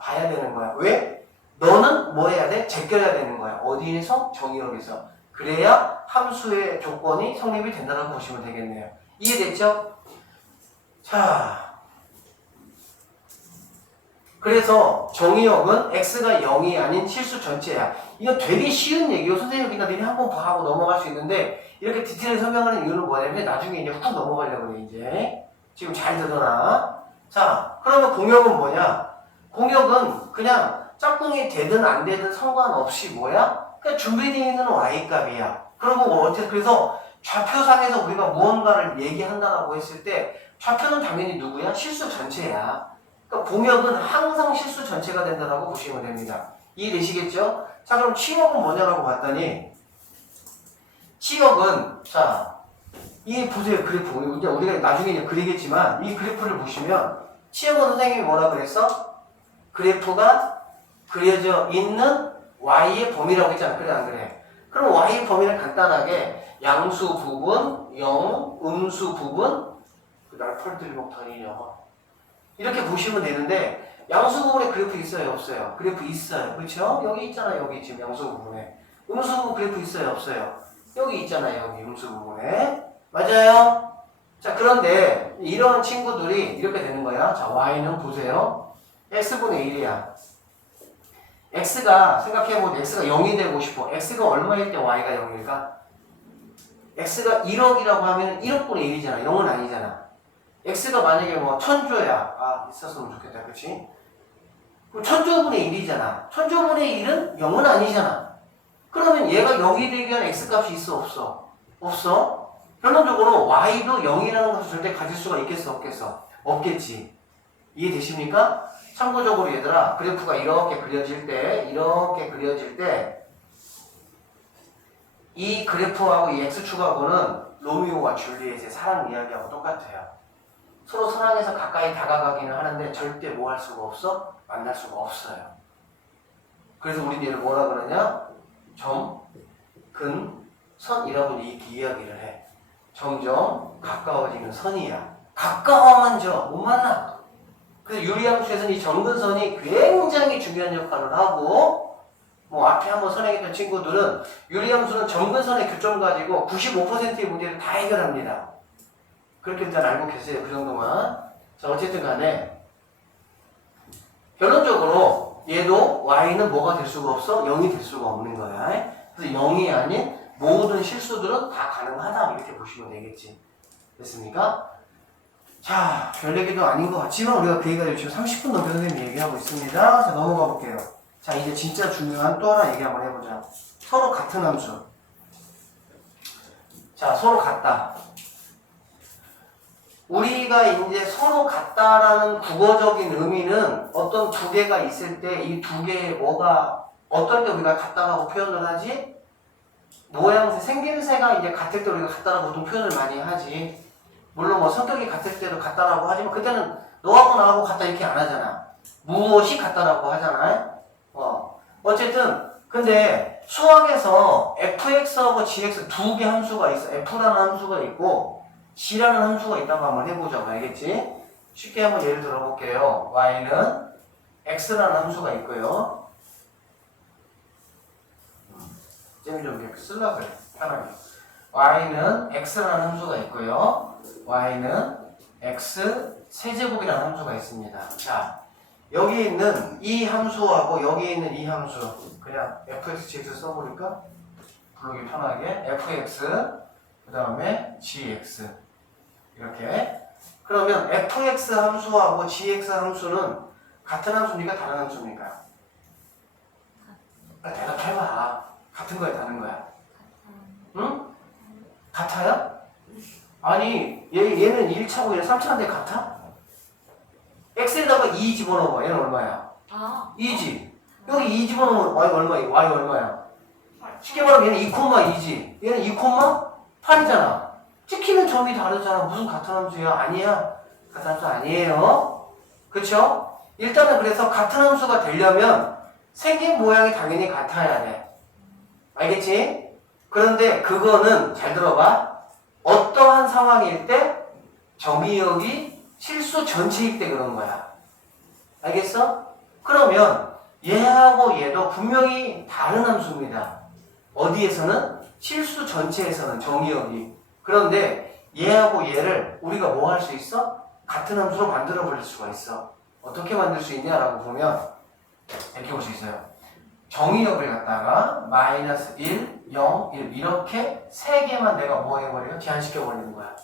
봐야 되는 거야. 왜? 너는 뭐 해야 돼? 제껴야 되는 거야. 어디에서? 정의역에서. 그래야 함수의 조건이 성립이 된다고 보시면 되겠네요. 이해됐죠? 자, 그래서 정의역은 x가 0이 아닌 실수 전체야. 이건 되게 쉬운 얘기요. 선생님 그냥 미리 한번 하고 넘어갈 수 있는데 이렇게 디테일을 설명하는 이유는 뭐냐면 나중에 이제 훅 넘어가려고 해 이제. 지금 잘 들어라. 자, 그러면 공역은 뭐냐? 공역은 그냥 짝꿍이 되든 안 되든 상관없이 뭐야? 그냥 준비되어 있는 y값이야. 그리고 그래서 좌표상에서 우리가 무언가를 얘기한다라고 했을 때 좌표는 당연히 누구야? 실수 전체야. 그러니까 공역은 항상 실수 전체가 된다라고 보시면 됩니다. 이해되시겠죠? 자, 그럼 치역은 뭐냐라고 봤더니 치역은 자, 이 보세요 그래프. 이제 우리가 나중에 이제 그리겠지만 이 그래프를 보시면 치역은 선생님이 뭐라 그랬어? 그래프가 그려져 있는 y의 범위라고 했잖아. 그래 안 그래? 그럼 y의 범위를 간단하게 양수 부분, 0, 음수 부분, 날 펄들이 막 다니냐. 이렇게 보시면 되는데 양수 부분에 그래프 있어요? 없어요? 그래프 있어요. 그렇죠? 여기 있잖아. 여기 지금 양수 부분에. 음수 부분 그래프 있어요? 없어요? 여기 있잖아요. 여기 음수 부분에. 맞아요? 자, 그런데 이런 친구들이 이렇게 되는 거야. 자, y는 보세요. x분의 1이야. x가 생각해보면 x가 0이 되고 싶어. x가 얼마일 때 y가 0일까? x가 1억이라고 하면 1억분의 1이잖아. 0은 아니잖아. x가 만약에 뭐 1000조야. 아, 있었으면 좋겠다. 그치? 그럼 1000조분의 1이잖아. 1000조분의 1은 0은 아니잖아. 그러면 얘가 0이 되기 위한 x값이 있어? 없어? 없어? 결론적으로 y도 0이라는 것을 절대 가질 수가 있겠어? 없겠어? 없겠지. 이해되십니까? 참고적으로 얘들아, 그래프가 이렇게 그려질 때 이 그래프하고 이 x축하고는 로미오와 줄리엣의 사랑 이야기하고 똑같아요. 서로 사랑해서 가까이 다가가기는 하는데 절대 뭐 할 수가 없어? 만날 수가 없어요. 그래서 우리는 얘를 뭐라 그러냐? 점, 근, 선이라고 이렇게 이야기를 해. 점점 가까워지는 선이야. 가까워만 못 만나. 그래서 유리함수에서는 이 점근선이 굉장히 중요한 역할을 하고, 뭐 앞에 한번 선행했던 친구들은 유리함수는 점근선의 교점 가지고 95%의 문제를 다 해결합니다. 그렇게 일단 알고 계세요. 그 정도만. 자, 어쨌든 간에 결론적으로 얘도 y는 뭐가 될 수가 없어? 0이 될 수가 없는 거야. 그래서 0이 아닌 모든 실수들은 다 가능하다. 이렇게 보시면 되겠지. 됐습니까? 자, 별 얘기도 아닌 것 같지만 우리가 그 얘기가 지금 30분 넘게 선생님이 얘기하고 있습니다. 자, 넘어가 볼게요. 자, 이제 진짜 중요한 또 하나 얘기 한번 해보자. 서로 같은 함수. 자, 서로 같다. 우리가 이제 서로 같다라는 국어적인 의미는 어떤 두 개가 있을 때 이 두 개의 뭐가 어떨 때 우리가 같다라고 표현을 하지? 모양새, 생김새가 이제 같을 때 우리가 같다라고 보통 표현을 많이 하지. 물론 뭐 성격이 같을 때도 같다라고 하지만 그때는 너하고 나하고 같다 이렇게 안 하잖아. 무엇이 같다라고 하잖아. 어쨌든 근데 수학에서 fx하고 gx 두 개 함수가 있어. f라는 함수가 있고 g라는 함수가 있다고 한번 해보자고. 알겠지? 쉽게 한번 예를 들어볼게요. y는 x라는 함수가 있고요. 잼 좀 이렇게 쓰려고 그래. 편하게. y는 x라는 함수가 있고요. y는 x 세제곱이라는 함수가 있습니다. 자, 여기 있는 이 함수하고 여기 있는 이 함수 그냥 fx, gx 써버릴까? 부르기 편하게 fx 그 다음에 gx 이렇게. 그러면 fx 함수하고 gx 함수는 같은 함수입니까? 다른 함수입니까? 대답해봐. 같은 거야, 다른 거야? 응? 같아요? 아니, 얘는 1차고 얘는 3차인데 같아? x에다가 2 집어넣어. 얘는 얼마야? 2지. 여기 2 집어넣으면 y 얼마야? y 얼마야? 쉽게 말하면 얘는 2,2지. 얘는 2,8이잖아. 찍히는 점이 다르잖아. 무슨 같은 함수야? 아니야. 같은 함수 아니에요. 그쵸? 일단은 그래서 같은 함수가 되려면 생긴 모양이 당연히 같아야 돼. 알겠지? 그런데 그거는 잘 들어봐. 어떠한 상황일 때 정의역이 실수 전체일 때 그런 거야. 알겠어? 그러면 얘하고 얘도 분명히 다른 함수입니다. 어디에서는? 실수 전체에서는 정의역이. 그런데 얘하고 얘를 우리가 뭐 할 수 있어? 같은 함수로 만들어 버릴 수가 있어. 어떻게 만들 수 있냐라고 보면 이렇게 볼 수 있어요. 정의역을 갖다가 마이너스 1, 0, 1 이렇게 세 개만 내가 뭐 해버려요? 제한시켜 버리는 거야.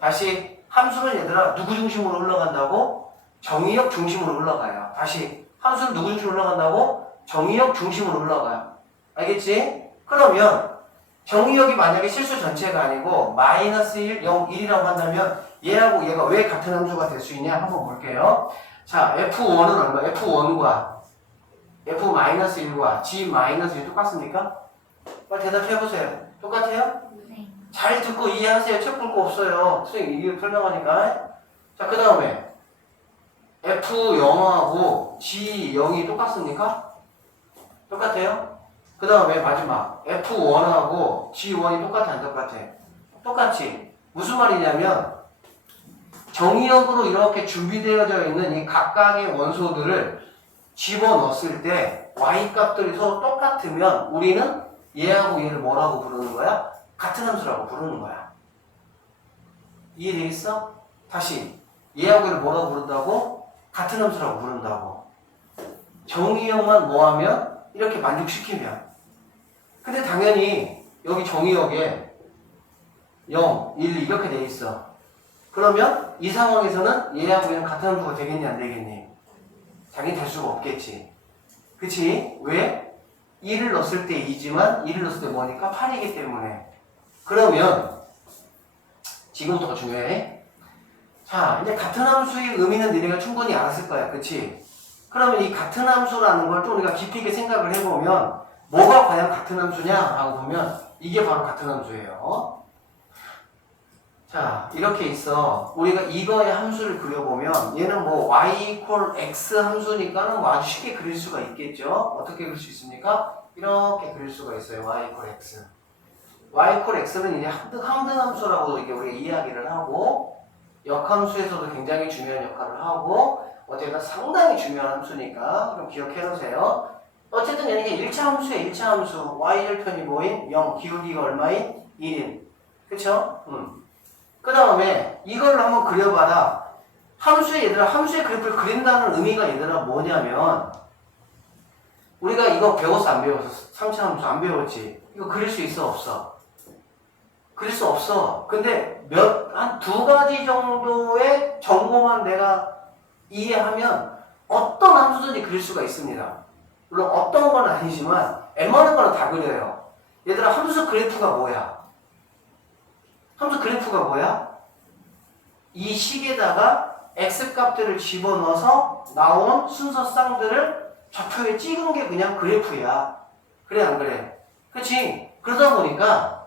다시 함수는 얘들아 누구 중심으로 흘러간다고? 정의역 중심으로 흘러가요. 다시 함수는 누구 중심으로 흘러간다고? 정의역 중심으로 흘러가요. 알겠지? 그러면 정의역이 만약에 실수 전체가 아니고 마이너스 1, 0, 1이라고 한다면 얘하고 얘가 왜 같은 함수가 될 수 있냐 한번 볼게요. 자, F1은 얼마? F1과 F-1과 G-1이 똑같습니까? 빨리 대답해보세요. 똑같아요? 네. 잘 듣고 이해하세요. 책 볼 거 없어요. 선생님 이게 설명하니까. 자, 그 다음에 F0하고 G0이 똑같습니까? 똑같아요? 그 다음에 마지막 F1하고 G1이 똑같아 안 똑같아? 똑같지. 무슨 말이냐면 정의역으로 이렇게 준비되어져 있는 이 각각의 원소들을 집어넣었을 때 y값들이 서로 똑같으면 우리는 얘하고 얘를 뭐라고 부르는 거야? 같은 함수라고 부르는 거야. 이해되겠어? 다시 얘하고 얘를 뭐라고 부른다고? 같은 함수라고 부른다고. 정의역만 뭐하면? 이렇게 만족시키면. 근데 당연히 여기 정의역에 0, 1, 2 이렇게 돼 있어. 그러면 이 상황에서는 얘하고 얘는 같은 함수가 되겠니 안 되겠니? 당연히 될 수가 없겠지. 그치? 왜? 1을 넣었을 때 2지만 1을 넣었을 때 뭐니까 8이기 때문에. 그러면 지금부터가 중요해. 자, 이제 같은 함수의 의미는 너네가 충분히 알았을 거야. 그치? 그러면 이 같은 함수라는 걸 좀 우리가 깊이 있게 생각을 해보면 뭐가 과연 같은 함수냐? 라고 보면 이게 바로 같은 함수예요. 자, 이렇게 있어. 우리가 이거의 함수를 그려보면 얘는 뭐 y equal x 함수니까는 뭐 아주 쉽게 그릴 수가 있겠죠. 어떻게 그릴 수 있습니까? 이렇게 그릴 수가 있어요. y equal x. y equal x는 이제 항등 함수라고 이게 우리가 이야기를 하고 역함수에서도 굉장히 중요한 역할을 하고 어쨌든 상당히 중요한 함수니까 그럼 기억해 놓으세요. 어쨌든 얘는 1차 함수에 1차 함수 y절편이 뭐인? 0, 기울기가 얼마인? 1인. 그쵸? 그 다음에 이걸 한번 그려봐라. 함수의 얘들아, 함수의 그래프를 그린다는 의미가 얘들아 뭐냐면 우리가 이거 배웠어 안 배웠어? 3차 함수 안 배웠지? 이거 그릴 수 있어 없어? 그릴 수 없어. 근데 한 두 가지 정도의 정보만 내가 이해하면 어떤 함수든지 그릴 수가 있습니다. 물론 어떤 건 아니지만 웬만한 거는 다 그려요. 얘들아 함수 그래프가 뭐야? 함수 그래프가 뭐야? 이 식에다가 x값들을 집어넣어서 나온 순서 쌍들을 좌표에 찍은 게 그냥 그래프야. 그래 안 그래? 그치? 그러다 보니까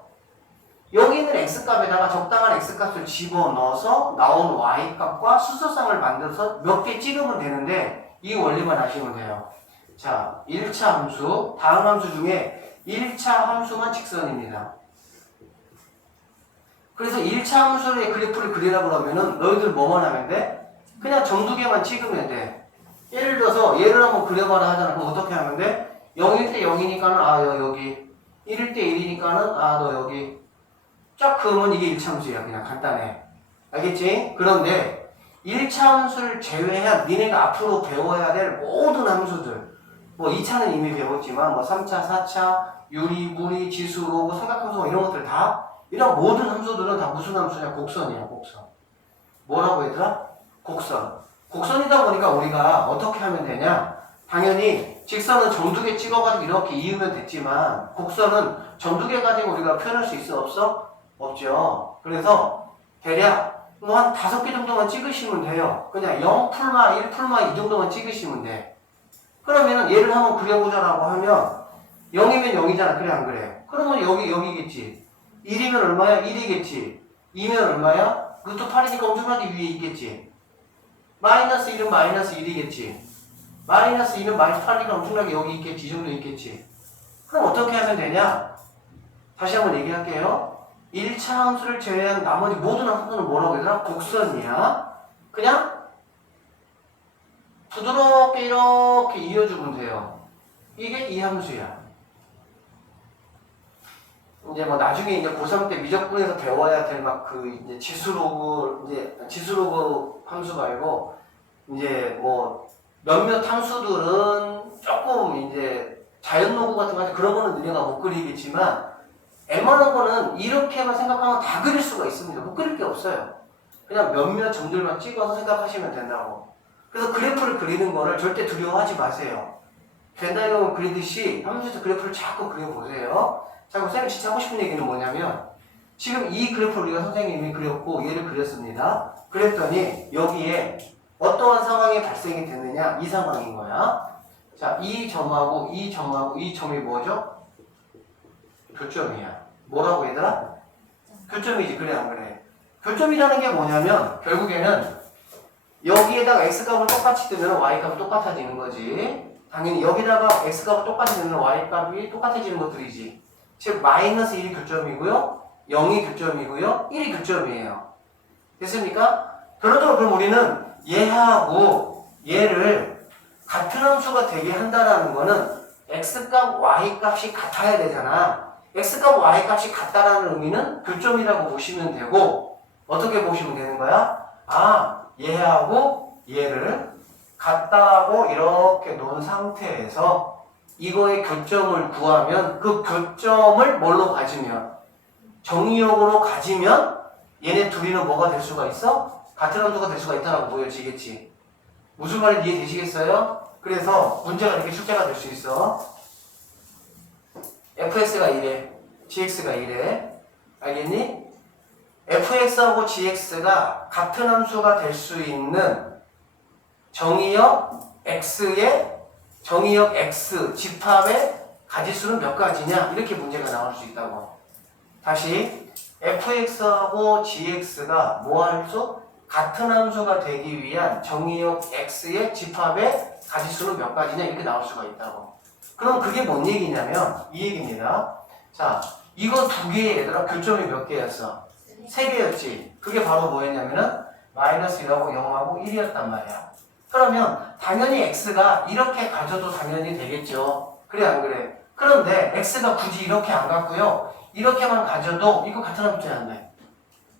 여기 있는 x값에다가 적당한 x값을 집어넣어서 나온 y값과 순서쌍을 만들어서 몇 개 찍으면 되는데 이 원리만 아시면 돼요. 자, 1차 함수, 다음 함수 중에 1차 함수만 직선입니다. 그래서 1차 함수의 그래프를 그리라 그러면은 너희들 뭐만 하면 돼? 그냥 점 두 개만 찍으면 돼. 예를 들어서 얘를 한번 그려봐라 하잖아. 그럼 어떻게 하면 돼? 0일 때 0이니까는 아 여기 1일 때 1이니까는 아 너 여기 쫙 그으면 이게 1차 함수야. 그냥 간단해. 알겠지? 그런데 1차 함수를 제외한 니네가 앞으로 배워야 될 모든 함수들 뭐 2차는 이미 배웠지만 뭐 3차, 4차, 유리, 무리, 지수, 로그, 삼각함수 이런 것들 다 이런 모든 함수들은 다 무슨 함수냐? 곡선이야, 곡선. 뭐라고 얘들아? 곡선. 곡선이다 보니까 우리가 어떻게 하면 되냐? 당연히 직선은 점 두 개 찍어가지고 이렇게 이으면 됐지만 곡선은 점 두 개 가지고 우리가 표현할 수 있어? 없어? 없죠. 그래서 대략 뭐 한 5개 정도만 찍으시면 돼요. 그냥 0 풀마, 1 풀마 이 정도만 찍으시면 돼. 그러면 얘를 한번 그려보자라고 하면 0이면 0이잖아. 그래 안 그래? 그러면 여기겠지. 1이면 얼마야? 1이겠지. 2면 얼마야? 루트 8이니까 엄청나게 위에 있겠지. 마이너스 1은 마이너스 1이겠지. 마이너스 2는 마이너스 8이니까 엄청나게 여기 있겠지. 이 정도 있겠지. 그럼 어떻게 하면 되냐? 다시 한번 얘기할게요. 1차 함수를 제외한 나머지 모든 함수는 뭐라고 하더라? 곡선이야. 그냥 부드럽게 이렇게 이어주면 돼요. 이게 이 함수야. 이제 뭐 나중에 이제 고3 때 미적분에서 배워야 될 막 그 이제 지수로그 함수 말고 이제 뭐 몇몇 함수들은 조금 이제 자연노구 같은 거 그런 거는 너네가 못 그리겠지만 웬만한 거는 이렇게만 생각하면 다 그릴 수가 있습니다. 못 그릴 게 없어요. 그냥 몇몇 점들만 찍어서 생각하시면 된다고. 그래서 그래프를 그리는 거를 절대 두려워하지 마세요. 벤다이어그램 그리듯이 함수에서 그래프를 자꾸 그려보세요. 자, 선생님이 진짜 하고 싶은 얘기는 뭐냐면 지금 이 그래프를 우리가 선생님이 그렸고 얘를 그렸습니다. 그랬더니 여기에 어떠한 상황이 발생이 됐느냐 이 상황인 거야. 자, 이 점하고 이 점하고 이 점이 뭐죠? 교점이야. 뭐라고 얘들아? 교점이지. 그래 안 그래? 교점이라는 게 뭐냐면 결국에는 여기에다가 x값을 똑같이 두면 y값이 똑같아지는 거지. 당연히 여기다가 x값을 똑같이 두면 y값이 똑같아지는 것들이지. 즉 마이너스 1이 교점이고요. 0이 교점이고요. 1이 교점이에요. 됐습니까? 결론적으로 그럼 우리는 얘하고 얘를 같은 함수가 되게 한다라는 거는 x값, y값이 같아야 되잖아. x값, y값이 같다라는 의미는 교점이라고 보시면 되고 어떻게 보시면 되는 거야? 아, 얘하고 얘를 같다고 이렇게 놓은 상태에서 이거의 교점을 구하면 그 교점을 뭘로 가지면 정의역으로 가지면 얘네 둘이는 뭐가 될 수가 있어? 같은 함수가 될 수가 있다라고 보여지겠지. 무슨 말인지 이해되시겠어요? 그래서 문제가 이렇게 출제가 될 수 있어. fx가 이래, gx가 이래. 알겠니? fx하고 gx가 같은 함수가 될 수 있는 정의역 x의 정의역 x 집합의 가지수는 몇 가지냐? 이렇게 문제가 나올 수 있다고. 다시 fx하고 gx가 뭐 할 수? 같은 함수가 되기 위한 정의역 x의 집합의 가지수는 몇 가지냐? 이렇게 나올 수가 있다고. 그럼 그게 뭔 얘기냐면 이 얘기입니다. 자, 이거 두 개의 얘들아 교점이 몇 개였어? 3개였지. 그게 바로 뭐였냐면은 마이너스 1하고 0하고 1이었단 말이야. 그러면 당연히 x가 이렇게 가져도 당연히 되겠죠. 그래 안 그래? 그런데 x가 굳이 이렇게 안 갖고요. 이렇게만 가져도 이거 같은 함수 안 돼.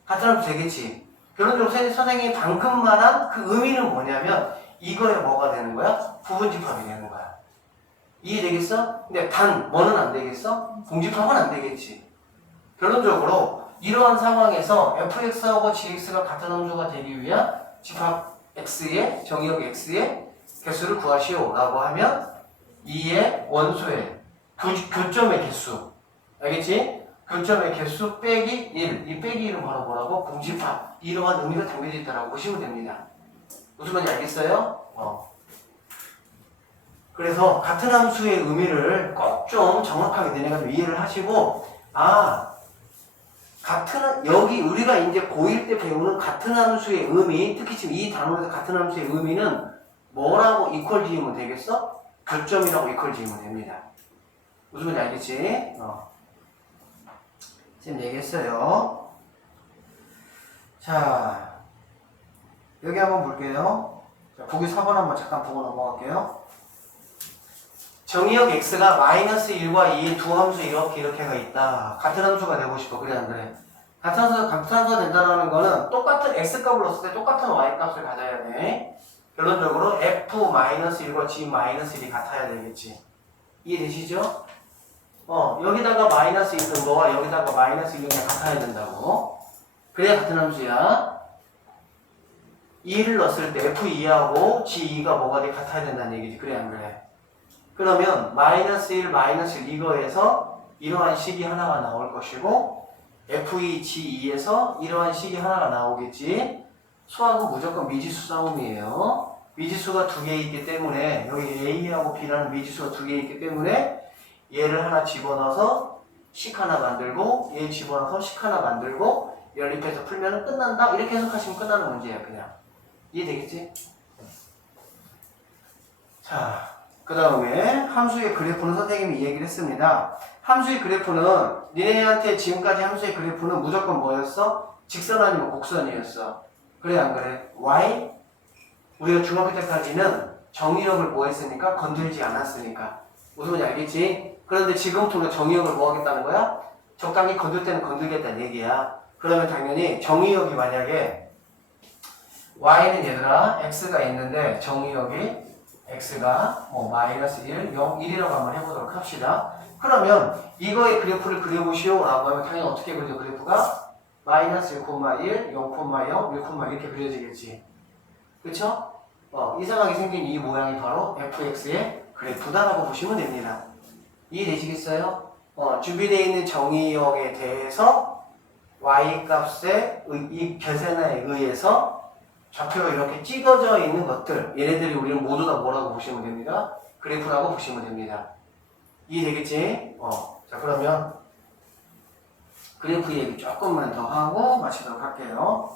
같은 함수 되겠지. 결론적으로 선생님이 방금 말한 그 의미는 뭐냐면 이거에 뭐가 되는 거야? 부분집합이 되는 거야. 이해되겠어? 근데 단 뭐는 안 되겠어? 공집합은 안 되겠지. 결론적으로 이러한 상황에서 fx하고 gx가 같은 함수가 되기 위한 집합 x의 정의역 x의 개수를 구하시오 라고 하면 2의 원소의 교점의 개수 알겠지? 교점의 개수 빼기 1 이 빼기 1은 바로 뭐라고? 공집합. 이러한 의미가 담겨져 있다고 보시면 됩니다. 무슨 말인지 알겠어요? 그래서 같은 함수의 의미를 꼭 좀 정확하게 너네가 이해를 하시고 같은 여기 우리가 이제 고1 때 배우는 같은 함수의 의미 특히 지금 이 단원에서 같은 함수의 의미는 뭐라고 이퀄 지으면 되겠어? 교점이라고 이퀄 지으면 됩니다. 무슨 말인지 알겠지? 지금 얘기했어요. 자, 여기 한번 볼게요. 자, 보기 4번 한번 잠깐 보고 넘어갈게요. 정의역 x가 마이너스 1과 2의 두 함수 이렇게가 있다. 같은 함수가 되고 싶어. 그래 안 그래? 같은 함수가 된다는 거는 똑같은 x값을 넣었을 때 똑같은 y값을 가져야 돼. 결론적으로 f-1과 g-1이 같아야 되겠지. 이해되시죠? 여기다가 마이너스 있는 거와 여기다가 마이너스 있는 게 같아야 된다고. 그래야 같은 함수야. 2를 넣었을 때 f2하고 g2가 뭐가 돼? 같아야 된다는 얘기지. 그래 안 그래? 그러면 마이너스 1, 마이너스 1 이거에서 이러한 식이 하나가 나올 것이고 f2, g2에서 이러한 식이 하나가 나오겠지. 수학은 무조건 미지수 싸움이에요. 미지수가 두 개 있기 때문에 여기 a하고 b라는 미지수가 두 개 있기 때문에 얘를 하나 집어넣어서 식 하나 만들고 얘 집어넣어서 식 하나 만들고 연립해서 풀면 끝난다. 이렇게 해석하시면 끝나는 문제야 그냥. 이해되겠지? 자, 그 다음에 함수의 그래프는 선생님이 얘기를 했습니다. 함수의 그래프는 니네한테 지금까지 함수의 그래프는 무조건 뭐였어? 직선 아니면 곡선이었어. 그래 안 그래? y? 우리가 중학교 때까지는 정의역을 뭐 했으니까? 건들지 않았으니까. 무슨 말인지 알겠지? 그런데 지금부터 우리가 정의역을 뭐 하겠다는 거야? 적당히 건들 때는 건들겠다는 얘기야. 그러면 당연히 정의역이 만약에 y는 얘들아 x가 있는데 정의역이 x가 뭐 마이너스 1, 0, 1이라고 한번 해보도록 합시다. 그러면 이거의 그래프를 그려보시오 라고 하면 당연히 어떻게 그려져 그래프가? 마이너스 1, 0, 0, 1, 이렇게 그려지겠지. 그쵸? 이상하게 생긴 이 모양이 바로 fx의 그래프다라고 보시면 됩니다. 이해되시겠어요? 준비되어 있는 정의역에 대해서 y값의 이 계산에 의해서 좌표로 이렇게 찍어져 있는 것들, 얘네들이 우리는 모두 다 뭐라고 보시면 됩니다. 그래프라고 보시면 됩니다. 이해되겠지? 자, 그러면 그래프 얘기 조금만 더 하고 마치도록 할게요.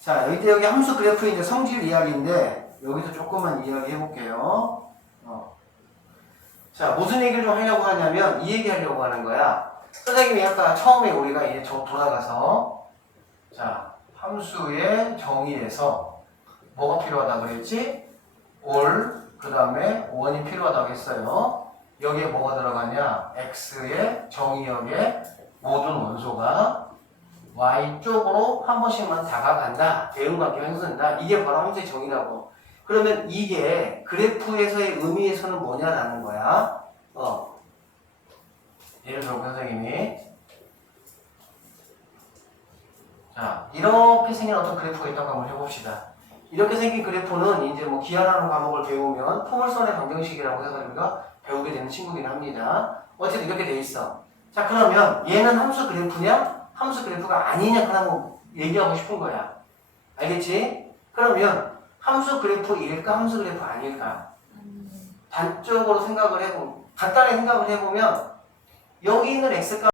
자, 여기 함수 그래프의 이제 성질 이야기인데 여기서 조금만 이야기 해볼게요. 자, 무슨 얘기를 좀 하려고 하냐면 이 얘기 하려고 하는 거야. 선생님이 아까 처음에 우리가 이제 돌아가서 자, 함수의 정의에서 뭐가 필요하다고 그랬지? 그 다음에 원이 필요하다고 했어요. 여기에 뭐가 들어가냐? x의 정의역의 모든 원소가 y쪽으로 한 번씩만 다가간다. 대응관계 형성된다. 이게 바로 함수의 정의라고. 그러면 이게 그래프에서의 의미에서는 뭐냐라는 거야. 예를 들어 선생님이 자, 이렇게 생긴 어떤 그래프가 있다고 한번 해봅시다. 이렇게 생긴 그래프는 이제 뭐 기하라는 과목을 배우면 포물선의 방정식이라고 해서 우리가 배우게 되는 친구긴 합니다. 어쨌든 이렇게 돼 있어. 자, 그러면 얘는 함수 그래프냐? 함수 그래프가 아니냐? 그러고 얘기하고 싶은 거야. 알겠지? 그러면 함수 그래프일까? 함수 그래프 아닐까? 단적으로 생각을 해보면, 간단하게 생각을 해보면 여기 있는 x값